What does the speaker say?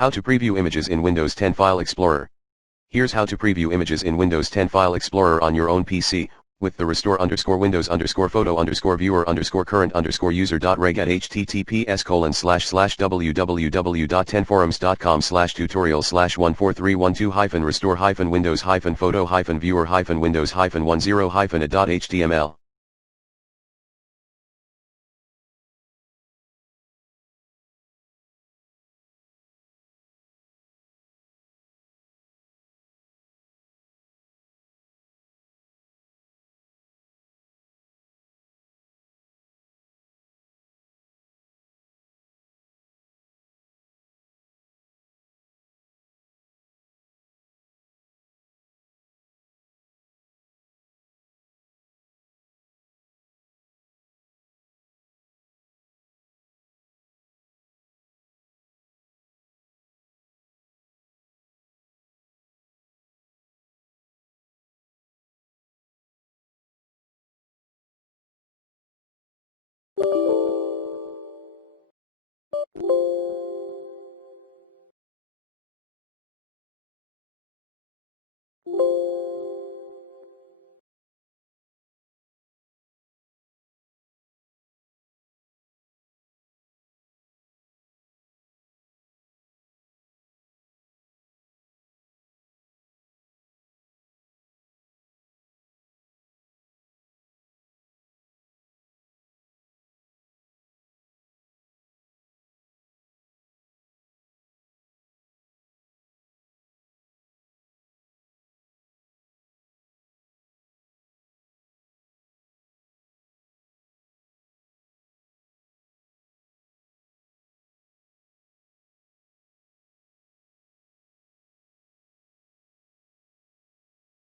How to preview images in Windows 10 File Explorer. Here's how to preview images in Windows 10 File Explorer on your own PC, with the restore_Windows_photo_viewer_current_user.reg at https://www.10forums.com/tutorial/14312-restore-windows-photo-viewer-windows-10.html